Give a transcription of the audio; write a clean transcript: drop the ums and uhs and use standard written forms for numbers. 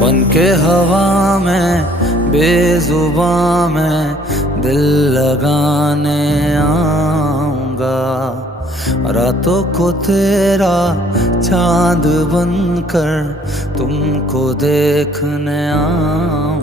बन के हवा में बेजुबां में दिल लगाने आऊंगा। रातों को तेरा चांद बनकर तुमको देखने आऊंगा।